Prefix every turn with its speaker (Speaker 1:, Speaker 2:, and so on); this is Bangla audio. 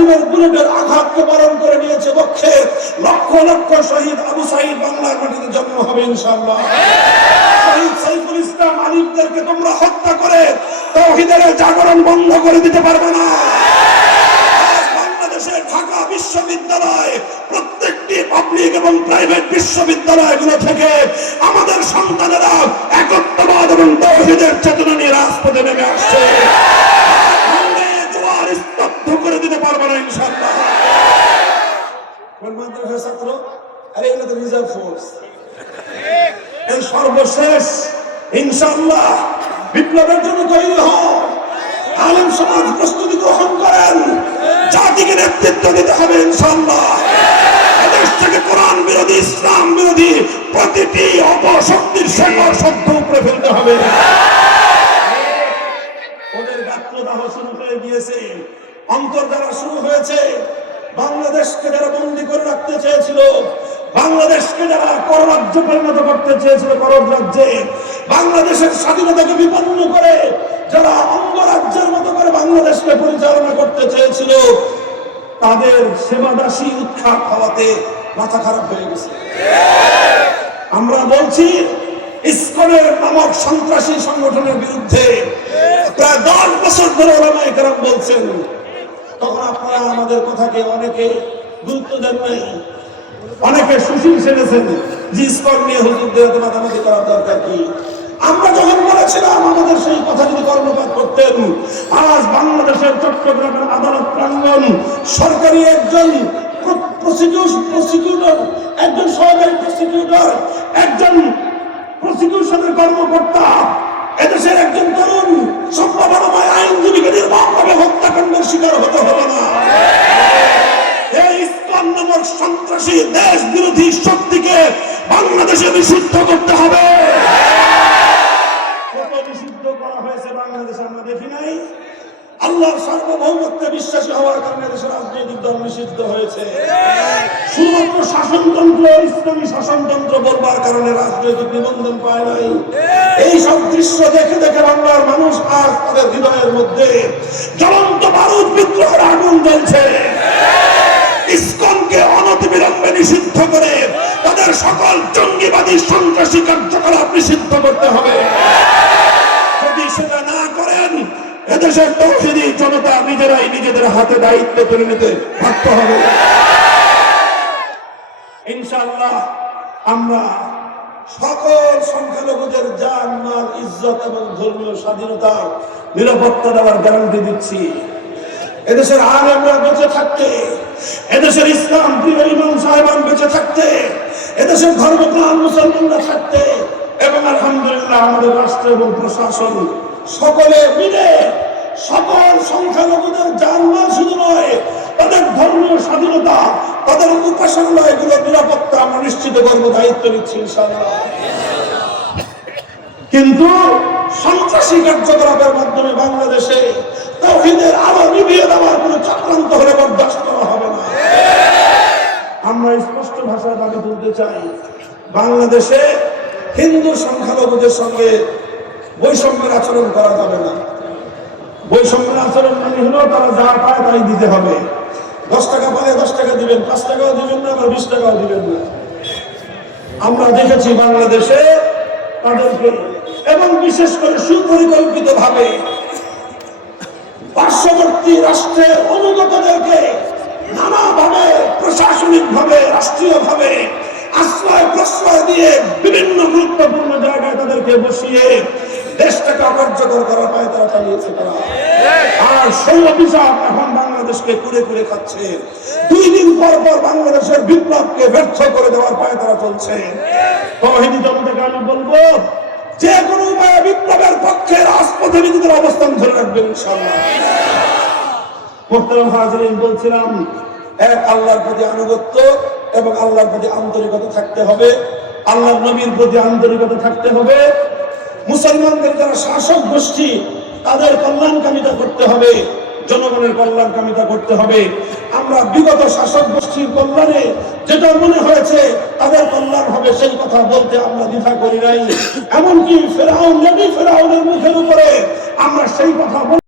Speaker 1: তালিমের বুলেটের আঘাতকে বরণ করে নিয়েছে বক্ষে। লক্ষ লক্ষ শহীদ আবু সাইদ বাংলার মাটিতে জন্ম হবে, ইনশাআল্লাহ। শহীদ সাইফুল ইসলাম আলিমদেরকে তোমরা হত্যা করে তৌহিদের জাগরণ বন্ধ করে দিতে পারবে না। বাংলাদেশের ঢাকা বিশ্ববিদ্যালয়, প্রত্যেকটি পাবলিক এবং প্রাইভেট বিশ্ববিদ্যালয়গুলো থেকে আমাদের সন্তানেরা একত্রবাদ এবং তৌহিদের চেতনা নিয়ে রাজপথে নেমে আসছে সর্বশেষ ইনশাল্লাহ বিপ্লবের জন্য তৈরি হও। আলেম সমাজ প্রস্তুতি গ্রহণ করেন। জাতিকে নেতৃত্ব দিতে হবে ইনশাল্লাহ কোরআন বিরোধী, ইসলাম বিরোধী প্রতিটি উপরে হবে। শুরু হয়েছে। বাংলাদেশকে যারা বন্দি করে রাখতে চেয়েছিল উৎখাত হওয়াতে মাথা খারাপ হয়ে গেছে। আমরা বলছি, ইসকনের নামক সন্ত্রাসী সংগঠনের বিরুদ্ধে প্রায় দশ বছর ধরে ওলামায়ে কেরাম বলছেন। তখন আপনারা আমাদের কথাকে অনেকে গুরুত্ব দেন নাই। অনেকে সুশীল সেরেছেন যে ইসকন নিয়ে হুজুরদের এত মাতামাতি করার দরকার কি? আমরা যখন বলেছিলাম আমাদের সেই কথা যদি কর্ণপাত করতেন, আজ বাংলাদেশের চট্টগ্রামের আদালত প্রাঙ্গণ সরকারি একজন প্রসিকিউটর একজন সহকারী প্রসিকিউটর একজন প্রসিকিউশনের কর্মকর্তা, এদেশের একজন তরুণ সম্ভাবনাময় আইনজীবীকে নির্মমভাবে হত্যাকাণ্ডের শিকার হতে হবে না। করা হয়েছে বাংলাদেশে আমরা দেখি নাই। আল্লাহর সার্বভৌমত্বে বিশ্বাসী হওয়ার কারণে দেশের রাজনৈতিক দল নিষিদ্ধ হয়েছে। শুধুমাত্র শাসনতন্ত্র, ইসলামী শাসনতন্ত্র বলবার কারণে রাজনৈতিক নিবন্ধন পায় নাই। এই সব দৃশ্য দেখে দেখে বাংলার মানুষ আজ তাদের হৃদয়ের মধ্যে জ্বলন্ত বারুদ বিদ্রোহের আগুন জ্বলছে। ইসকনকে অনতিবিলম্বে নিষিদ্ধ করে তাদের সকল জঙ্গিবাদী, সন্ত্রাসী কার্যকলাপ নিষিদ্ধ করতে হবে। সেটা না করেন, এদেশের তৌহিদি জনতা নিজেরাই নিজেদের হাতে দায়িত্ব তুলে নিতে বাধ্য হবে। ইনশাআল্লাহ, আমরা সকল সংখ্যালঘুদের জান, মাল, ইজ্জত এবং ধর্মীয় স্বাধীনতার নিরাপত্তা দেওয়ার গ্যারান্টি দিচ্ছি। এদেশের আলেমরা বেঁচে থাকতে, এদেশের ইসলাম সাহেবান বেঁচে থাকতে, এদেশের ধর্মপ্রাণ মুসলমানরা থাকতে আলহামদুলিল্লাহ, আমাদের রাষ্ট্র এবং প্রশাসন সকলে মিলে সকল সংখ্যালঘুদের জানমাল শুধু নয়, তাদের ধর্মীয় স্বাধীনতা, তাদের উপাসনালয়গুলো নিরাপত্তা আমরা নিশ্চিত করব, দায়িত্ব নিচ্ছি, ইনশাআল্লাহ। কিন্তু সন্ত্রাসী কার্যকলাপের মাধ্যমে বাংলাদেশে তৌহিদের আলো নিভিয়ে দেওয়ার কোনো চক্রান্ত হলে বরদাস্ত করা হবে না। আমরা স্পষ্ট ভাষায় দাবি তুলতে চাই, বাংলাদেশে হিন্দু সংখ্যালঘুদের সঙ্গে বৈষম্যের আচরণ করা যাবে না। বৈষম্যের আচরণ মানে হলো তারা যা পায় তাই দিতে হবে। দশ টাকা পালে দশ টাকা দিবেন, পাঁচ টাকাও দিবেন না, আবার বিশ টাকাও দিবেন না। আমরা দেখেছি বাংলাদেশে তাদেরকে এবং বিশেষ করে সুপরিকল্পিত ভাবে পার্শ্ববর্তী রাষ্ট্রের অনুগতদেরকে নানাভাবে প্রশাসনিক ভাবে রাষ্ট্রীয় ভাবে আশ্রয় প্রশ্রয় দিয়ে বিভিন্ন গুরুত্বপূর্ণ জায়গায় তাদেরকে বসিয়ে দেশটাকে অকার্যকর করার পায় তারা চালিয়েছে তারা। আর সেই অভিশাপ এখন বাংলাদেশকে কুড়ে কুড়ে খাচ্ছে। দুই দিন পর পর বাংলাদেশের বিপ্লবকে ব্যর্থ করে দেওয়ার পায় তারা চলছে। তহিদি জনতাকে আমি বলব, যে কোনো উপায়ে বিপ্লবের পক্ষে রাজপথে নিজেদের অবস্থান ধরে রাখবেন ইনশাআল্লাহ। মোহতারাম হাজরিন বলছিলাম, এক আল্লাহর প্রতি আনুগত্য এবং আল্লাহর প্রতি আন্তরিকতা থাকতে হবে, আল্লাহর নবীর প্রতি আন্তরিকতা থাকতে হবে। মুসলমানদের যারা শাসক গোষ্ঠী, তাদের কল্যাণ কামিতা করতে হবে, জনগণের কল্যাণ কামিতা করতে হবে। আমরা বিগত শাসক গোষ্ঠীর কল্যাণে যেটা মনে হয়েছে, তাদের কল্যাণ হবে সেই কথা বলতে আমরা দ্বিধা করি নাই। এমনকি ফেরাউন, নবী ফেরাউনের মুখের উপরে আমরা সেই কথা